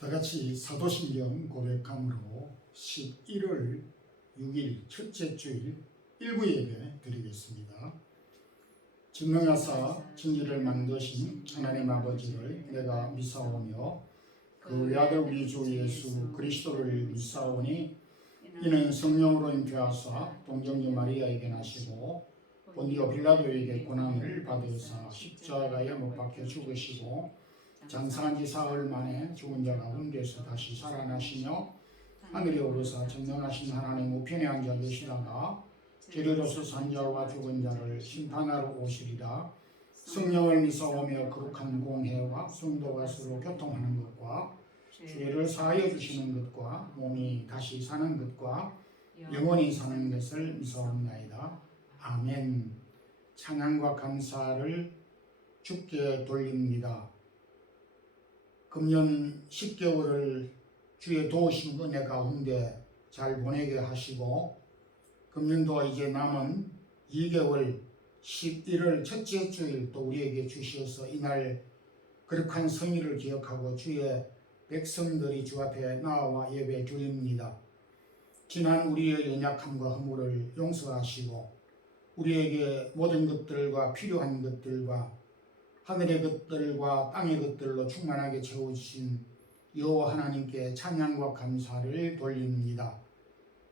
다같이 사도신경 고백함으로 11월 6일 첫째 주일 일부 예배 드리겠습니다. 전능하사 천지를 만드신 하나님 아버지를 내가 믿사오며 그 외아들 우리 주 예수 그리스도를 믿사오니 이는 성령으로 잉태하사 동정녀 마리아에게 나시고 본디오 빌라도에게 고난을 받으사 십자가에 못 박혀 죽으시고 장사한 지 사흘 만에 죽은 자 가운데서 다시 살아나시며 하늘에 오르사 전능하신 하나님 우편에 앉아 계시다가 저리로서 산 자와 죽은 자를 심판하러 오시리라. 성령을 믿사오며 거룩한 공회와 성도가 서로 교통하는 것과 죄를 사하여 주시는 것과 몸이 다시 사는 것과 영원히 사는 것을 믿사옵나이다. 아멘. 찬양과 감사를 주께 돌립니다. 금년 10개월을 주의 도우신 은혜 가운데 잘 보내게 하시고 금년도 이제 남은 2개월 11월 첫째 주일 또 우리에게 주셔서 이날 거룩한 성일을 기억하고 주의 백성들이 주 앞에 나와 예배 드립니다. 지난 우리의 연약함과 허물을 용서하시고 우리에게 모든 것들과 필요한 것들과 하늘의 것들과 땅의 것들로 충만하게 채워주신 여호와 하나님께 찬양과 감사를 돌립니다.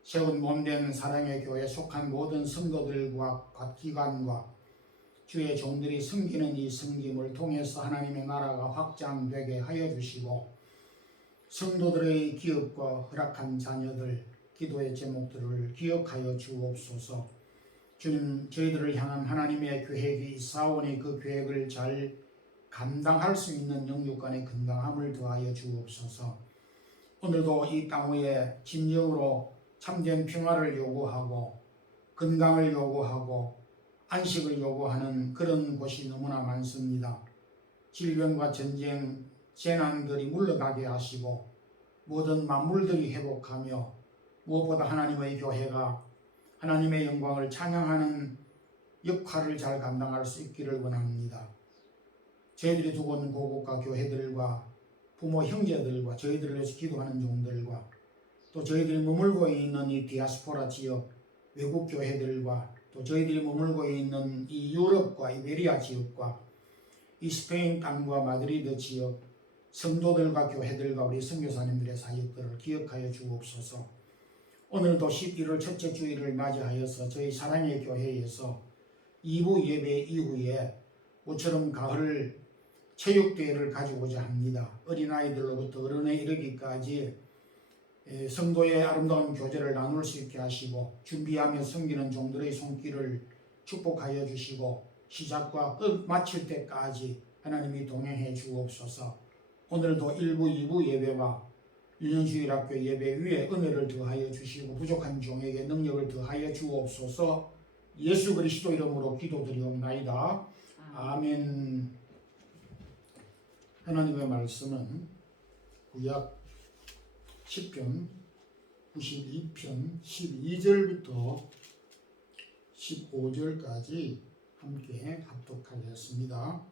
세운 몸된 사랑의 교회에 속한 모든 성도들과 기관과 주의 종들이 섬기는 이 섬김을 통해서 하나님의 나라가 확장되게 하여 주시고 성도들의 기업과 허락한 자녀들, 기도의 제목들을 기억하여 주옵소서. 주님, 저희들을 향한 하나님의 계획이 있사오니 그 계획을 잘 감당할 수 있는 영육간의 건강함을 더하여 주옵소서. 오늘도 이 땅 위에 진정으로 참된 평화를 요구하고 건강을 요구하고 안식을 요구하는 그런 곳이 너무나 많습니다. 질병과 전쟁, 재난들이 물러가게 하시고 모든 만물들이 회복하며 무엇보다 하나님의 교회가 하나님의 영광을 찬양하는 역할을 잘 감당할 수 있기를 원합니다. 저희들이 두고 있는 고국과 교회들과 부모 형제들과 저희들을 위해서 기도하는 종들과 또 저희들이 머물고 있는 이 디아스포라 지역 외국 교회들과 또 저희들이 머물고 있는 이 유럽과 이베리아 지역과 이 스페인 땅과 마드리드 지역 성도들과 교회들과 우리 선교사님들의 사역들을 기억하여 주옵소서. 오늘도 11월 첫째 주일을 맞이하여서 저희 사랑의 교회에서 2부 예배 이후에 모처럼 가을 체육대회를 가지고자 합니다. 어린아이들로부터 어른에 이르기까지 성도의 아름다운 교제를 나눌 수 있게 하시고 준비하며 섬기는 종들의 손길을 축복하여 주시고 시작과 끝 마칠 때까지 하나님이 동행해 주옵소서. 오늘도 1부, 2부 예배와 유년주일학교 예배 위에 은혜를 더하여 주시고 부족한 종에게 능력을 더하여 주옵소서. 예수 그리스도 이름으로 기도드리옵나이다. 아멘. 하나님의 말씀은 구약 10편 92편 12절부터 15절까지 함께 합독하겠습니다.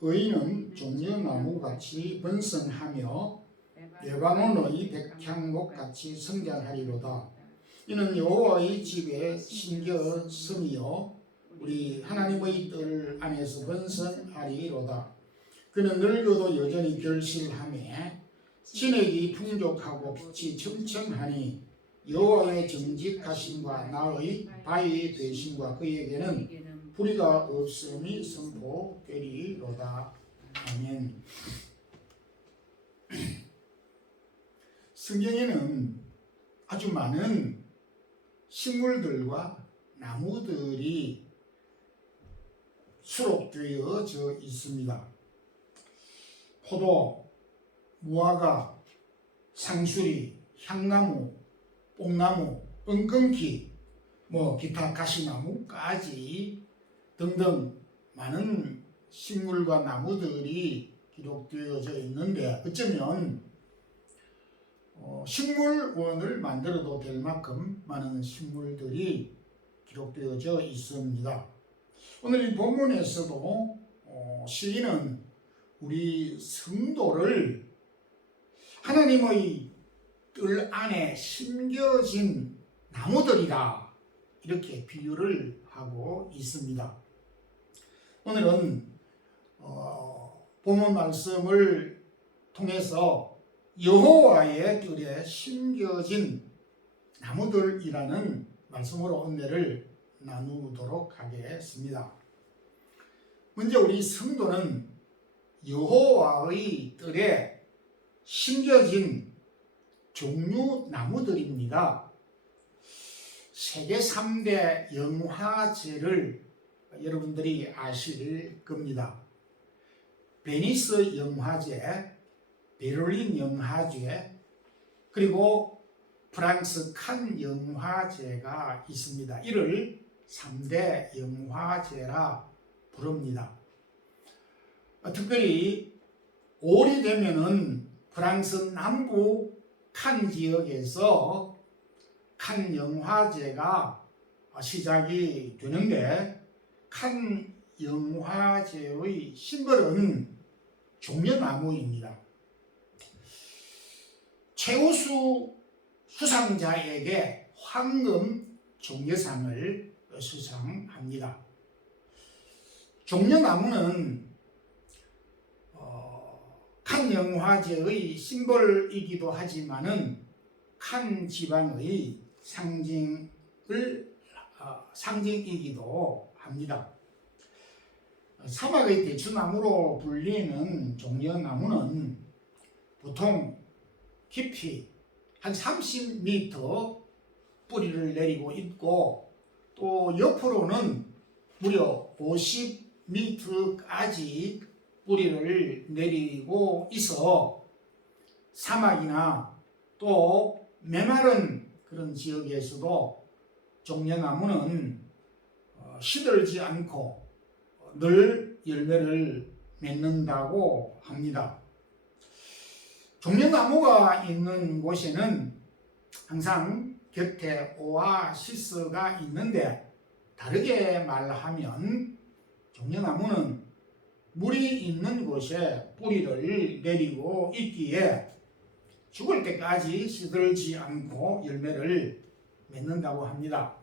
의인은 종려나무같이 번성하며 레바논의 백향목같이 성장하리로다. 이는 여호와의 집에 심겨 섬이여 우리 하나님의 뜰 안에서 번성하리로다. 그는 늙어도 여전히 결실하며 진액이 풍족하고 빛이 청청하니 여호와의 정직하심과 나의 바위 되심과 그에게는 불의가 없음이 선포되리로다. 아멘. 성경에는 아주 많은 식물들과 나무들이 수록되어져 있습니다. 포도, 무화과, 상수리, 향나무, 뽕나무, 은근키, 기타 가시나무까지 등등 많은 식물과 나무들이 기록되어져 있는데 어쩌면 식물원을 만들어도 될 만큼 많은 식물들이 기록되어져 있습니다. 오늘 이 본문에서도 시인은 우리 성도를 하나님의 뜰 안에 심겨진 나무들이라 이렇게 비유를 하고 있습니다. 오늘은 본문 말씀을 통해서 여호와의 뜰에 심겨진 나무들이라는 말씀으로 은혜를 나누도록 하겠습니다. 먼저 우리 성도는 여호와의 뜰에 심겨진 종류 나무들입니다. 세계 3대 영화제를 여러분들이 아실 겁니다. 베니스 영화제, 베를린 영화제, 그리고 프랑스 칸 영화제가 있습니다. 이를 3대 영화제라 부릅니다. 특별히 5월이 되면은 프랑스 남부 칸 지역에서 칸 영화제가 시작이 되는데, 칸 영화제의 심벌은 종려나무입니다. 최우수 수상자에게 황금 종려상을 수상합니다. 종려나무는 칸 영화제의 심벌이기도 하지만은 칸 지방의 상징이기도 합니다. 사막의 대추나무로 불리는 종려나무는 보통 깊이 한 30m 뿌리를 내리고 있고, 또 옆으로는 무려 50m까지 뿌리를 내리고 있어 사막이나 또 메마른 그런 지역에서도 종려나무는 시들지 않고 늘 열매를 맺는다고 합니다. 종려나무가 있는 곳에는 항상 곁에 오아시스가 있는데, 다르게 말하면 종려나무는 물이 있는 곳에 뿌리를 내리고 있기에 죽을 때까지 시들지 않고 열매를 맺는다고 합니다.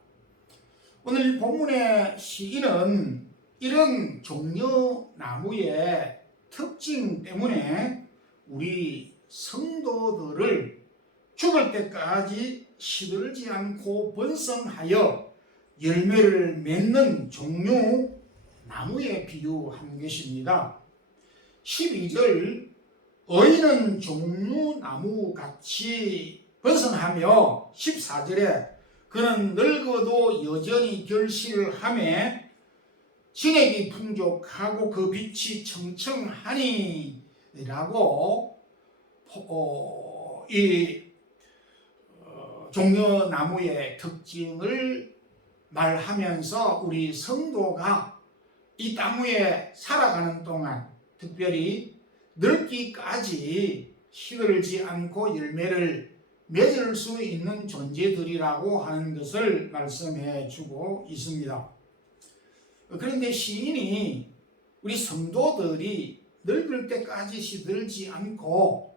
오늘 이 본문의 시인은 이런 종려나무의 특징 때문에 우리 성도들을 죽을 때까지 시들지 않고 번성하여 열매를 맺는 종려나무에 비유한 것입니다. 12절 의인은 종려나무같이 번성하며, 14절에 그는 늙어도 여전히 결실하며 진액이 풍족하고 그 빛이 청청하니 라고 이 종려나무의 특징을 말하면서 우리 성도가 이 땅 위에 살아가는 동안 특별히 늙기까지 시들지 않고 열매를 맺을 수 있는 존재들이라고 하는 것을 말씀해 주고 있습니다. 그런데 시인이 우리 성도들이 늙을 때까지 시들지 않고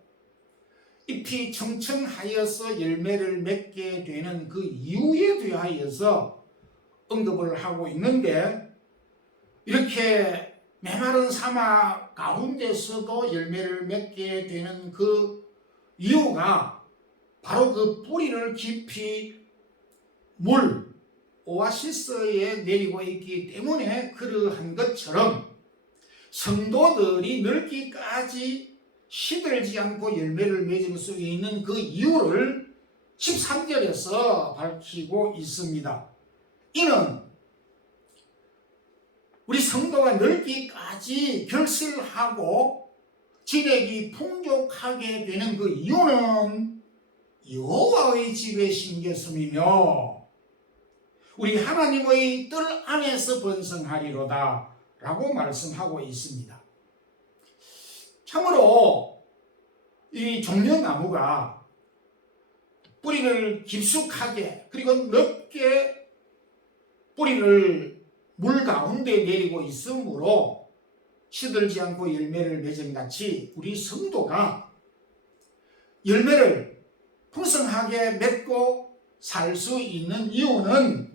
잎이 청청하여서 열매를 맺게 되는 그 이유에 대하여서 언급을 하고 있는데, 이렇게 메마른 사막 가운데서도 열매를 맺게 되는 그 이유가 바로 그 뿌리를 깊이 물, 오아시스에 내리고 있기 때문에 그러한 것처럼 성도들이 늙기까지 시들지 않고 열매를 맺을 수 있는 그 이유를 13절에서 밝히고 있습니다. 이는 우리 성도가 늙기까지 결실하고 진액이 풍족하게 되는 그 이유는 여호와의 집에 심겼음이며 우리 하나님의 뜰 안에서 번성하리로다 라고 말씀하고 있습니다. 참으로 이 종려나무가 뿌리를 깊숙하게 그리고 넓게 뿌리를 물 가운데 내리고 있으므로 시들지 않고 열매를 맺은 같이 우리 성도가 열매를 풍성하게 맺고 살 수 있는 이유는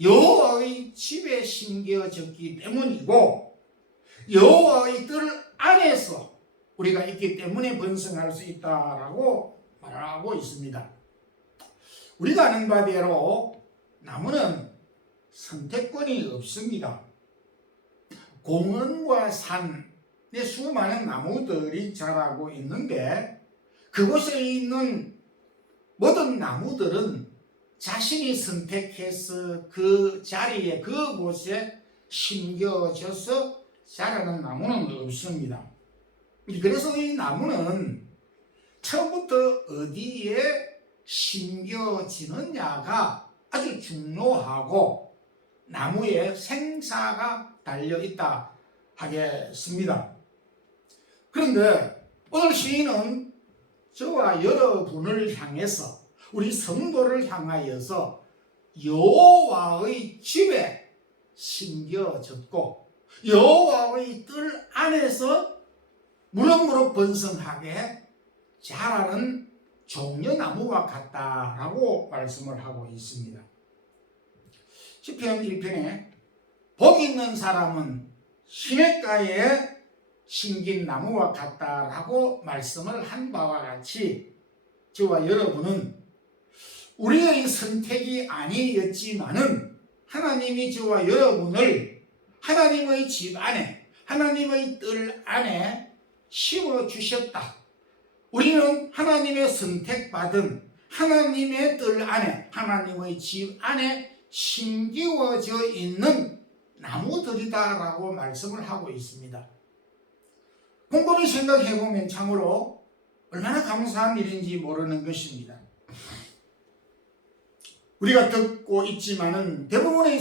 여호와의 집에 심겨졌기 때문이고 여호와의 뜰 안에서 우리가 있기 때문에 번성할 수 있다라고 말하고 있습니다. 우리가 아는 바대로 나무는 선택권이 없습니다. 공원과 산에 수많은 나무들이 자라고 있는데 그곳에 있는 모든 나무들은 자신이 선택해서 그 자리에 그곳에 심겨져서 자라는 나무는 없습니다. 그래서 이 나무는 처음부터 어디에 심겨지느냐가 아주 중요하고 나무에 생사가 달려있다 하겠습니다. 그런데 오늘 시인은 저와 여러분을 향해서 우리 성도를 향하여서 여호와의 집에 심겨졌고 여호와의 뜰 안에서 무럭무럭 번성하게 자라는 종려나무와 같다라고 말씀을 하고 있습니다. 시편 1편에 복 있는 사람은 시냇가에 심긴 나무와 같다라고 말씀을 한 바와 같이 저와 여러분은 우리의 선택이 아니었지만은 하나님이 저와 여러분을 하나님의 집 안에 하나님의 뜰 안에 심어주셨다. 우리는 하나님의 선택받은 하나님의 뜰 안에 하나님의 집 안에 심기워져 있는 나무들이다라고 말씀을 하고 있습니다. 곰곰이 생각해보면 참으로 얼마나 감사한 일인지 모르는 것입니다. 우리가 듣고 있지만은 대부분의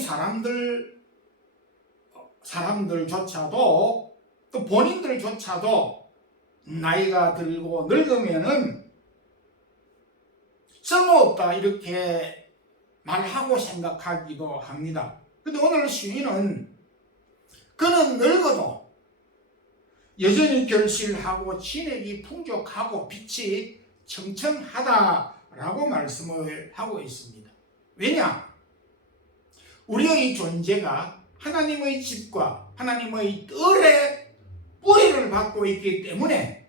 사람들조차도 또 본인들조차도 나이가 들고 늙으면은 쓸모없다 이렇게 말하고 생각하기도 합니다. 근데 오늘 시인은 그는 늙어도 여전히 결실하고 진액이 풍족하고 빛이 청청하다라고 말씀을 하고 있습니다. 왜냐? 우리의 존재가 하나님의 집과 하나님의 뜰에 뿌리를 받고 있기 때문에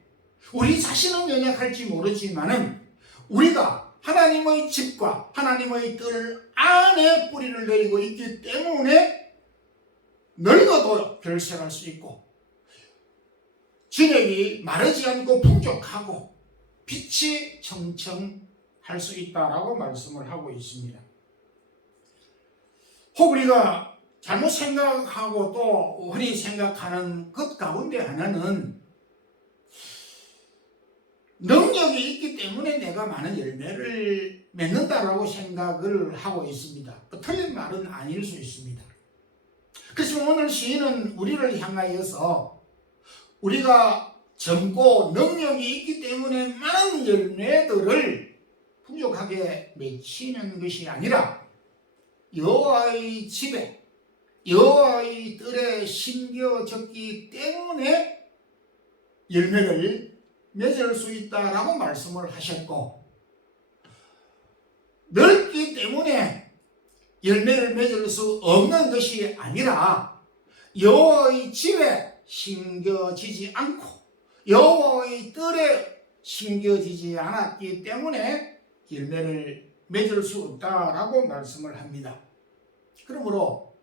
우리 자신은 연약할지 모르지만은 우리가 하나님의 집과 하나님의 뜰 안에 뿌리를 내리고 있기 때문에 늙어도 결실할 수 있고 진액이 마르지 않고 풍족하고 빛이 청청할 수 있다라고 말씀을 하고 있습니다. 혹 우리가 잘못 생각하고 또 흔히 생각하는 것 가운데 하나는 능력이 있기 때문에 내가 많은 열매를 맺는다라고 생각을 하고 있습니다. 틀린 말은 아닐 수 있습니다. 그래서 오늘 시인은 우리를 향하여서 우리가 젊고 능력이 있기 때문에 많은 열매들을 풍족하게 맺히는 것이 아니라 여호와의 집에 여호와의 뜰에 심겨졌기 때문에 열매를 맺을 수 있다라고 말씀을 하셨고 넓기 때문에 열매를 맺을 수 없는 것이 아니라 여호와의 집에 심겨지지 않고 여호와의 뜰에 심겨지지 않았기 때문에 열매를 맺을 수 없다라고 말씀을 합니다. 그러므로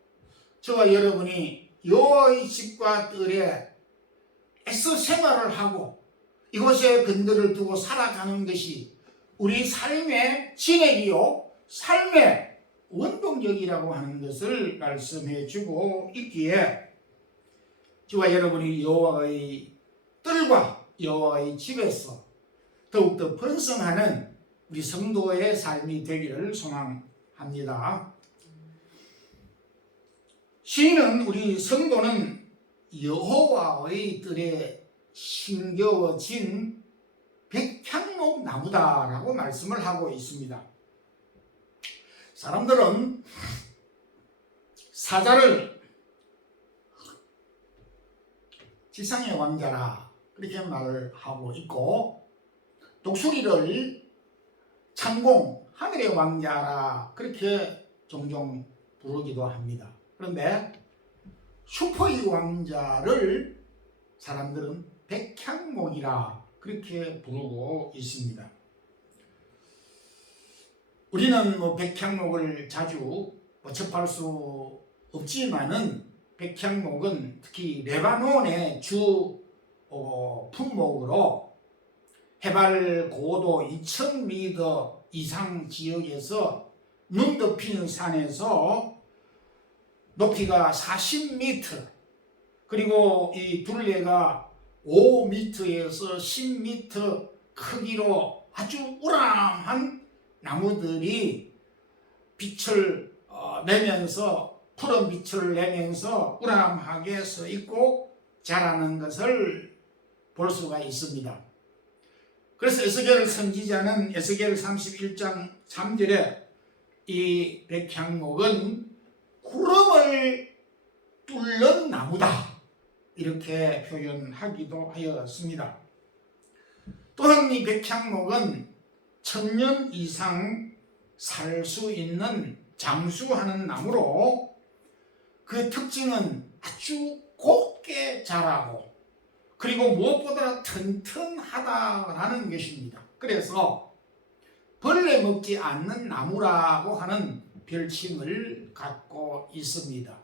저와 여러분이 여호와의 집과 뜰에 애써 생활을 하고 이곳에 근거를 두고 살아가는 것이 우리 삶의 진액이요 삶의 원동력이라고 하는 것을 말씀해 주고 있기에 저와 여러분이 여호와의 뜰과 여호와의 집에서 더욱더 번성하는 우리 성도의 삶이 되기를 소망합니다. 시인은 우리 성도는 여호와의 뜰에 심겨진 백향목 나무다라고 말씀을 하고 있습니다. 사람들은 사자를 지상의 왕자라 그렇게 말을 하고 있고 독수리를 창공, 하늘의 왕자라 그렇게 종종 부르기도 합니다. 그런데 슈퍼의 왕자를 사람들은 백향목이라 그렇게 부르고 있습니다. 우리는 백향목을 자주 접할 수 없지만은 백향목은 특히 레바논의 주 품목으로 해발 고도 2000m 이상 지역에서 눈 덮이는 산에서 높이가 40m 그리고 이 둘레가 5m에서 10m 크기로 아주 우람한 나무들이 빛을 내면서 푸른 빛을 내면서 우람하게 서 있고 자라는 것을 볼 수가 있습니다. 그래서 에스겔 선지자는 에스겔 31장 3절에 이 백향목은 구름을 뚫는 나무다 이렇게 표현하기도 하였습니다. 또한 이 백향목은 1000년 이상 살 수 있는 장수하는 나무로 그 특징은 아주 곱게 자라고 그리고 무엇보다 튼튼하다라는 것입니다. 그래서 벌레 먹지 않는 나무라고 하는 별칭을 갖고 있습니다.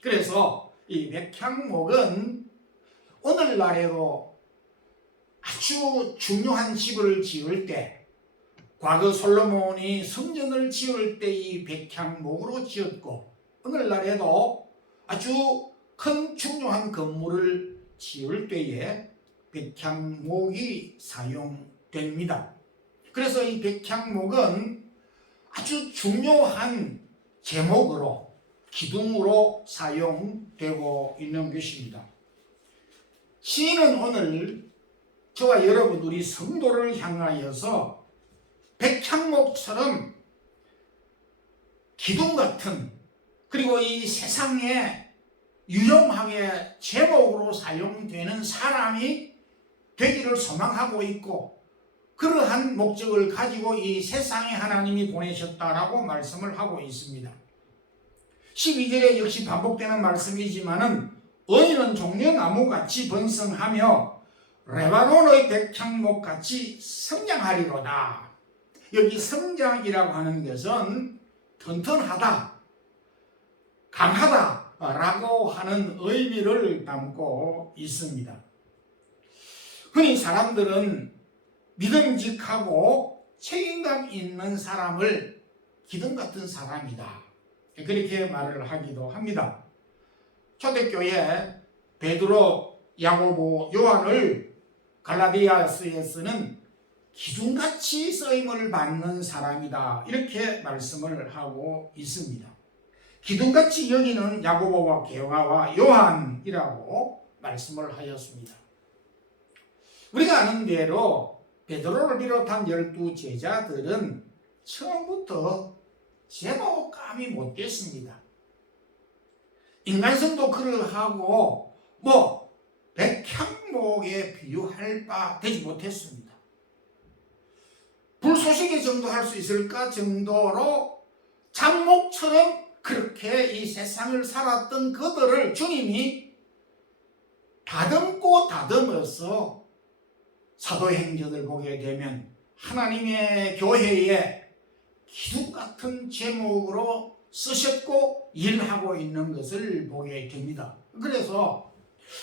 그래서 이 백향목은 오늘날에도 아주 중요한 집을 지을 때 과거 솔로몬이 성전을 지을 때 이 백향목으로 지었고 오늘날에도 아주 큰 중요한 건물을 지을 때에 백향목이 사용됩니다. 그래서 이 백향목은 아주 중요한 제목으로 기둥으로 사용되고 있는 것입니다. 시인은 오늘 저와 여러분 우리 성도를 향하여서 백향목처럼 기둥 같은 그리고 이 세상에 유용하게 제목으로 사용되는 사람이 되기를 소망하고 있고 그러한 목적을 가지고 이 세상에 하나님이 보내셨다라고 말씀을 하고 있습니다. 12절에 역시 반복되는 말씀이지만은 의인은 종려나무같이 번성하며 레바논의 백향목같이 성장하리로다. 여기 성장이라고 하는 것은 튼튼하다, 강하다라고 하는 의미를 담고 있습니다. 흔히 사람들은 믿음직하고 책임감 있는 사람을 기둥 같은 사람이다 그렇게 말을 하기도 합니다. 초대교회 베드로, 야고보, 요한을 갈라디아서에서는 기둥같이 쓰임을 받는 사람이다 이렇게 말씀을 하고 있습니다. 기둥같이 여기는 야고보와 게와와 요한이라고 말씀을 하였습니다. 우리가 아는 대로 베드로를 비롯한 12 제자들은 처음부터 제목감이 못됐습니다. 인간성도 그러하고 백향목에 비유할 바 되지 못했습니다. 불쏘시개 정도 할 수 있을까 정도로 장목처럼 그렇게 이 세상을 살았던 그들을 주님이 다듬고 다듬어서 사도행전을 보게 되면 하나님의 교회에 기둥 같은 제목으로 쓰셨고 일하고 있는 것을 보게 됩니다. 그래서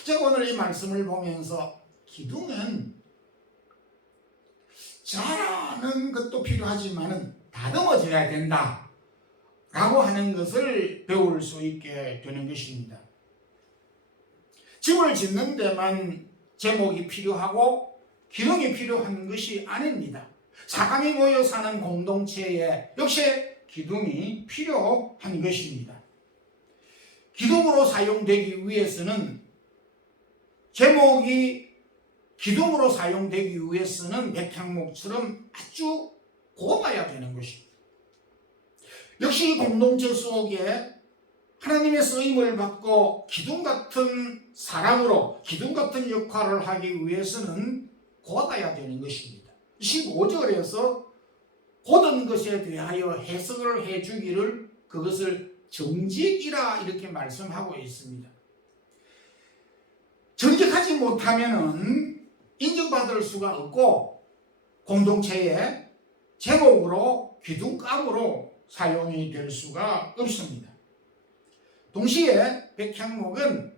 제가 오늘 이 말씀을 보면서 기둥은 자라는 것도 필요하지만 다듬어져야 된다 라고 하는 것을 배울 수 있게 되는 것입니다. 집을 짓는 데만 제목이 필요하고 기둥이 필요한 것이 아닙니다. 사람이 모여 사는 공동체에 역시 기둥이 필요한 것입니다. 기둥으로 사용되기 위해서는 제목이 기둥으로 사용되기 위해서는 백향목처럼 아주 고와야 되는 것입니다. 역시 공동체 속에 하나님의 쓰임을 받고 기둥 같은 사람으로 기둥 같은 역할을 하기 위해서는 고와야 되는 것입니다. 15절에서 고든 것에 대하여 해석을 해주기를 그것을 정직이라 이렇게 말씀하고 있습니다. 정직하지 못하면은 인정받을 수가 없고 공동체의 제목으로 기둥감으로 사용이 될 수가 없습니다. 동시에 백향목은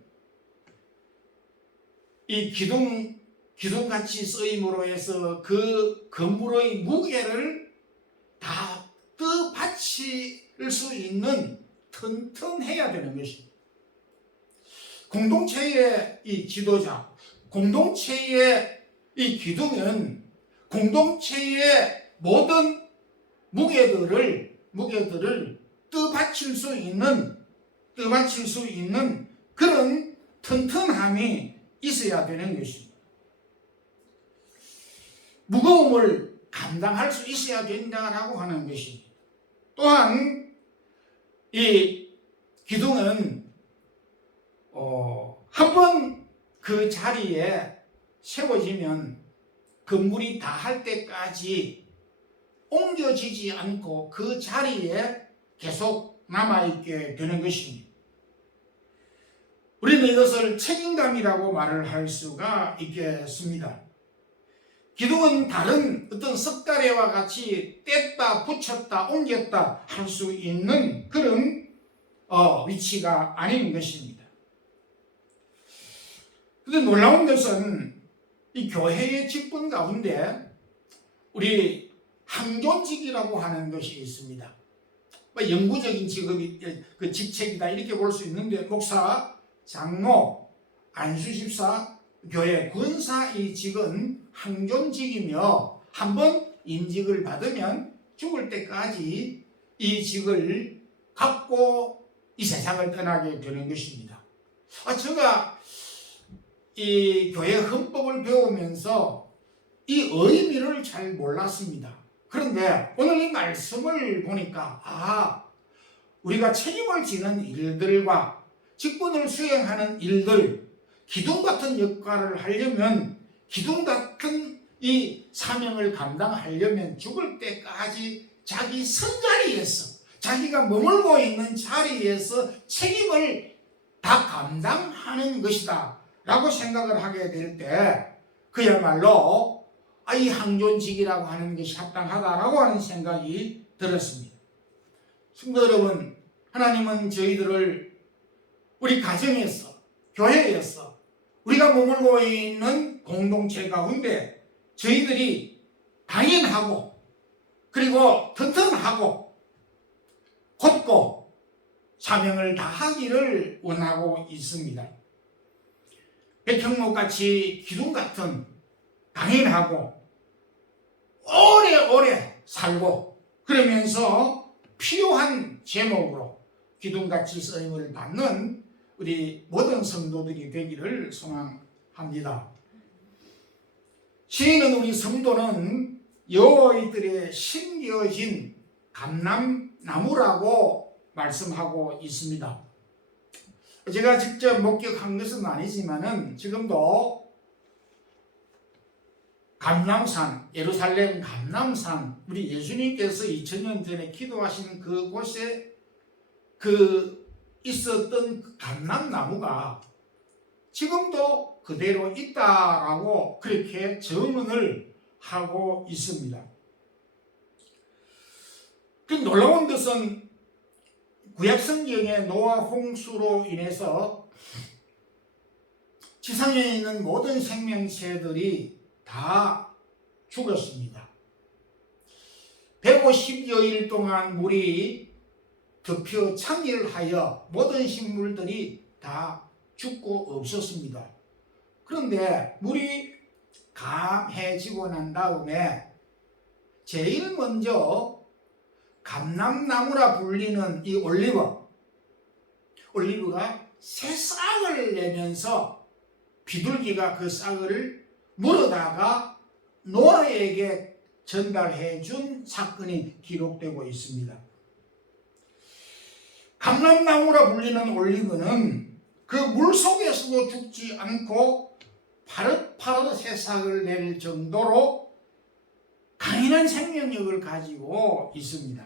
이 기둥같이 쓰임으로 해서 그 건물의 무게를 다 떠받칠 수 있는 튼튼해야 되는 것입니다. 공동체의 이 지도자, 공동체의 이 기둥은 공동체의 모든 무게들을 떠받칠 수 있는 그런 튼튼함이 있어야 되는 것입니다. 무거움을 감당할 수 있어야 된다라고 하는 것입니다. 또한 이 기둥은 한번 그 자리에 세워지면 건물이 다 할 때까지 옮겨지지 않고 그 자리에 계속 남아있게 되는 것입니다. 우리는 이것을 책임감이라고 말을 할 수가 있겠습니다. 기둥은 다른 어떤 석가래와 같이 뗐다 붙였다 옮겼다 할 수 있는 그런 위치가 아닌 것입니다. 그런데 놀라운 것은 이 교회의 직분 가운데 우리 항존직이라고 하는 것이 있습니다. 영구적인 직업이 그 직책이다 이렇게 볼 수 있는데 목사, 장로, 안수집사, 교회 권사 이 직은 항존직이며 한번 임직을 받으면 죽을 때까지 이 직을 갖고 이 세상을 떠나게 되는 것입니다. 제가 이 교회 헌법을 배우면서 이 의미를 잘 몰랐습니다. 그런데 오늘 이 말씀을 보니까 우리가 책임을 지는 일들과 직분을 수행하는 일들, 기둥 같은 역할을 하려면 기둥 같은 이 사명을 감당하려면 죽을 때까지 자기 선자리에서 자기가 머물고 있는 자리에서 책임을 다 감당하는 것이다 라고 생각을 하게 될 때 그야말로 이 항존직이라고 하는 것이 합당하다라고 하는 생각이 들었습니다. 성도 여러분, 하나님은 저희들을 우리 가정에서, 교회에서, 우리가 머물고 있는 공동체 가운데 저희들이 당연하고 그리고 튼튼하고 곧고 사명을 다하기를 원하고 있습니다. 백형목같이 기둥같은 당연하고 오래오래 살고 그러면서 필요한 제목으로 기둥같이 쓰임을 받는 우리 모든 성도들이 되기를 소망합니다. 시인은 우리 성도는 여호와의 심겨진 감람나무라고 말씀하고 있습니다. 제가 직접 목격한 것은 아니지만은 지금도 감람산, 예루살렘 감람산, 우리 예수님께서 2000년 전에 기도하신 그곳에 있었던 그 감람나무가 지금도 그대로 있다라고 그렇게 증언을 하고 있습니다. 그 놀라운 것은 구약성경의 노아 홍수로 인해서 지상에 있는 모든 생명체들이 다 죽었습니다. 150여일 동안 물이 덮여 창일하여 모든 식물들이 다 죽고 없었습니다. 그런데 물이 감해지고 난 다음에 제일 먼저 감람나무라 불리는 이 올리브가 새 싹을 내면서 비둘기가 그 싹을 물어다가 노아에게 전달해 준 사건이 기록되고 있습니다. 감람나무라 불리는 올리브는 그 물속에서도 죽지 않고 파릇파릇 새싹을 낼 정도로 당연한 생명력을 가지고 있습니다.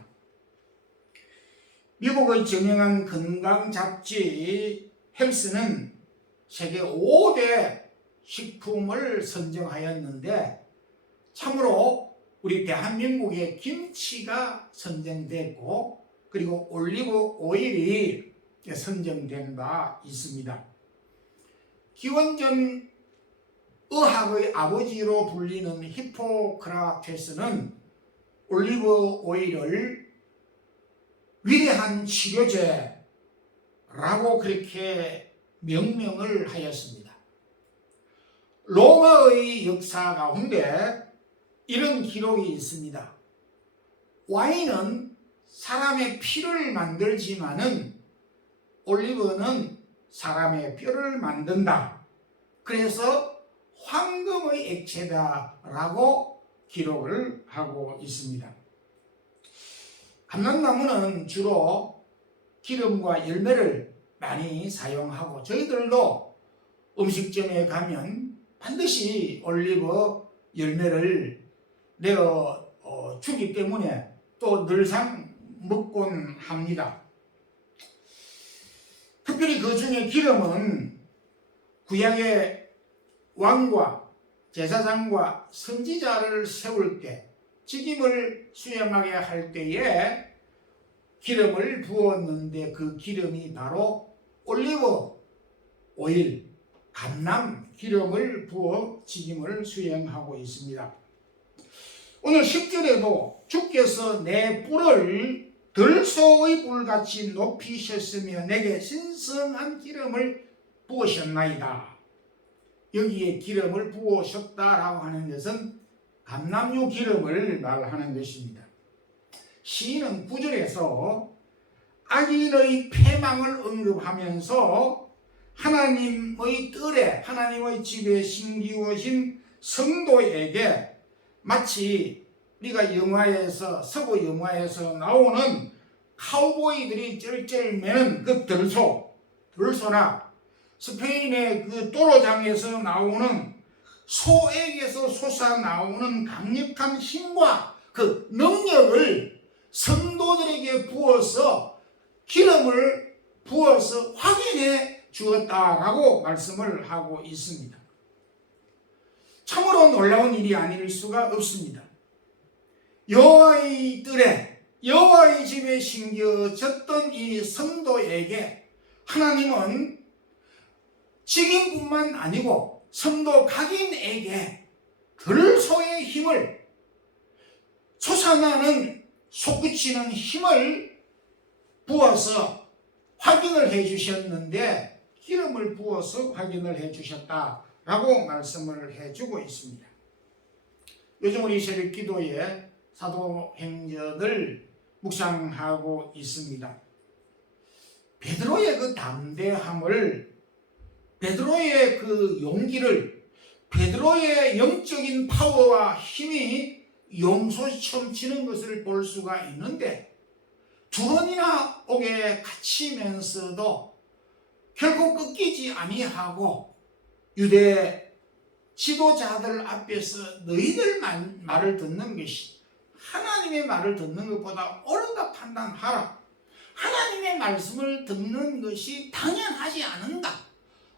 미국의 정형한 건강 잡지 헬스는 세계 5대 식품을 선정하였는데 참으로 우리 대한민국의 김치가 선정됐고 그리고 올리브 오일이 선정된 바 있습니다. 기원전 의학의 아버지로 불리는 히포크라테스는 올리브 오일을 위대한 치료제라고 그렇게 명명을 하였습니다. 로마의 역사 가운데 이런 기록이 있습니다. 와인은 사람의 피를 만들지만은 올리브는 사람의 뼈를 만든다. 그래서 황금의 액체다라고 기록을 하고 있습니다. 감람나무는 주로 기름과 열매를 많이 사용하고 저희들도 음식점에 가면 반드시 올리브 열매를 내어 주기 때문에 또 늘상 먹곤 합니다. 특별히 그 중에 기름은 구약의 왕과 제사장과 선지자를 세울 때 직임을 수행하게 할 때에 기름을 부었는데 그 기름이 바로 올리브 오일, 감람 기름을 부어 직임을 수행하고 있습니다. 오늘 10절에도 주께서 내 뿔을 들소의 뿔같이 높이셨으며 내게 신성한 기름을 부으셨나이다. 여기에 기름을 부으셨다라고 하는 것은 감람유 기름을 말하는 것입니다. 시인은 9절에서 악인의 패망을 언급하면서 하나님의 뜰에 하나님의 집에 심기우신 성도에게 마치 우리가 영화에서 서부 영화에서 나오는 카우보이들이 쩔쩔 매는 그 들소나 스페인의 그 도로장에서 나오는 소에게서 솟아나오는 강력한 힘과 그 능력을 성도들에게 부어서 기름을 부어서 확인해 주었다라고 말씀을 하고 있습니다. 참으로 놀라운 일이 아닐 수가 없습니다. 여호와의 뜰에 여호와의 집에 심겨졌던 이 성도에게 하나님은 직인뿐만 아니고 성도 각인에게 들소의 힘을 솟아나는 솟구치는 힘을 부어서 확인을 해 주셨는데 기름을 부어서 확인을 해 주셨다라고 말씀을 해주고 있습니다. 요즘 우리 새벽 기도에 사도행전을 묵상하고 있습니다. 베드로의 그 담대함을, 베드로의 그 용기를, 베드로의 영적인 파워와 힘이 용소처럼 치는 것을 볼 수가 있는데 두 번이나 옥에 갇히면서도 결코 꺾이지 아니하고 유대 지도자들 앞에서 너희들 말을 듣는 것이 하나님의 말을 듣는 것보다 옳은가 판단하라. 하나님의 말씀을 듣는 것이 당연하지 않은가,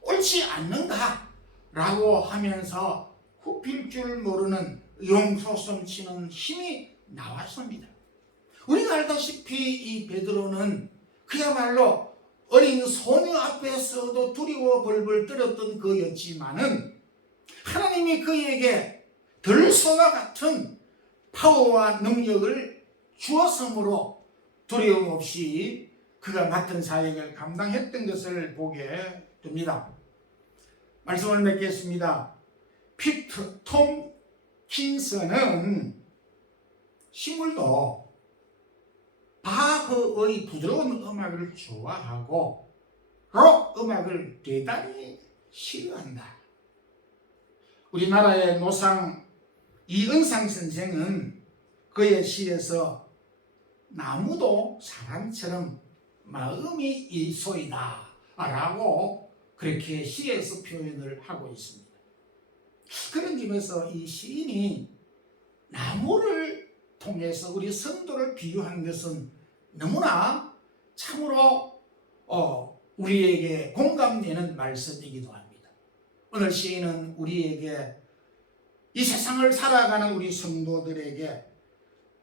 옳지 않는가 라고 하면서 굽힐 줄 모르는 용소성 치는 힘이 나왔습니다. 우리가 알다시피 이 베드로는 그야말로 어린 소녀 앞에서도 두려워 벌벌 떨었던 그였지만은 하나님이 그에게 들소와 같은 파워와 능력을 주었으므로 두려움 없이 그가 맡은 사역을 감당했던 것을 보게 됩니다. 말씀을 맺겠습니다. 피터 톰킨슨은 식물도 바흐의 부드러운 음악을 좋아하고 록 음악을 대단히 싫어한다. 우리나라의 노상 이은상 선생은 그의 시에서 나무도 사람처럼 마음이 일소이다 라고 그렇게 시에서 표현을 하고 있습니다. 그런 점에서 이 시인이 나무를 통해서 우리 성도를 비유한 것은 너무나 참으로 우리에게 공감되는 말씀이기도 합니다. 오늘 시인은 우리에게 이 세상을 살아가는 우리 성도들에게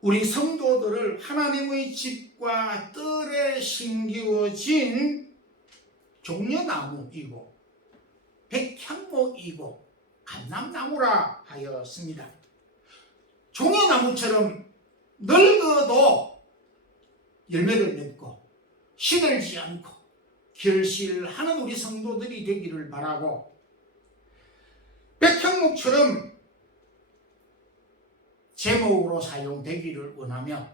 우리 성도들을 하나님의 집과 뜰에 심기워진 종려나무이고 백향목이고 감람나무라 하였습니다. 종려나무처럼 늙어도 열매를 맺고 시들지 않고 결실하는 우리 성도들이 되기를 바라고, 백향목처럼 제목으로 사용되기를 원하며,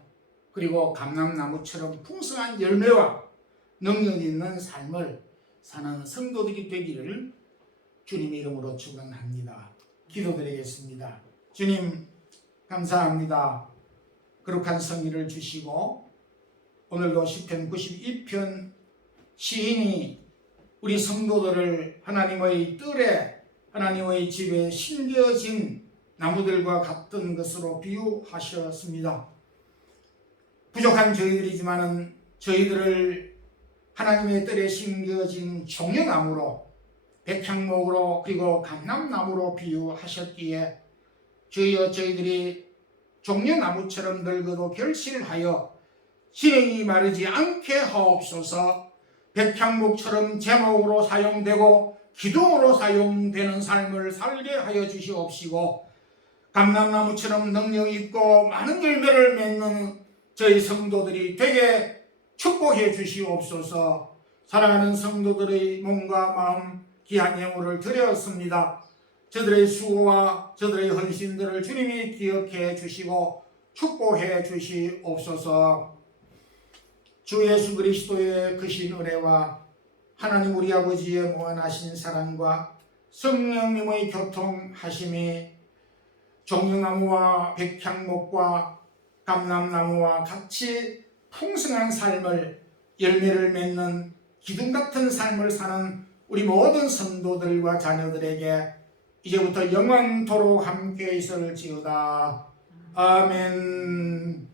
그리고 감람나무처럼 풍성한 열매와 능력 있는 삶을 사는 성도들이 되기를 주님의 이름으로 축원합니다. 기도드리겠습니다. 주님 감사합니다. 거룩한 성의를 주시고 오늘도 시편 92편 시인이 우리 성도들을 하나님의 뜰에 하나님의 집에 심겨진 나무들과 같은 것으로 비유하셨습니다. 부족한 저희들이지만은 저희들을 하나님의 뜰에 심겨진 종려나무로, 백향목으로, 그리고 감람나무로 비유하셨기에 주여 저희들이 종려나무처럼 늙어도 결실하여 진행이 마르지 않게 하옵소서. 백향목처럼 제목으로 사용되고 기둥으로 사용되는 삶을 살게 하여 주시옵시고, 감람나무처럼 능력 있고 많은 열매를 맺는 저희 성도들이 되게 축복해 주시옵소서. 사랑하는 성도들의 몸과 마음 귀한 예물을 드렸습니다. 저들의 수고와 저들의 헌신들을 주님이 기억해 주시고 축복해 주시옵소서. 주 예수 그리스도의 크신 은혜와 하나님 우리 아버지의 무한하신 사랑과 성령님의 교통하심이 종려나무와 백향목과 감람나무와 같이 풍성한 삶을, 열매를 맺는 기둥 같은 삶을 사는 우리 모든 성도들과 자녀들에게 이제부터 영원토록 함께 있을지어다. 아멘.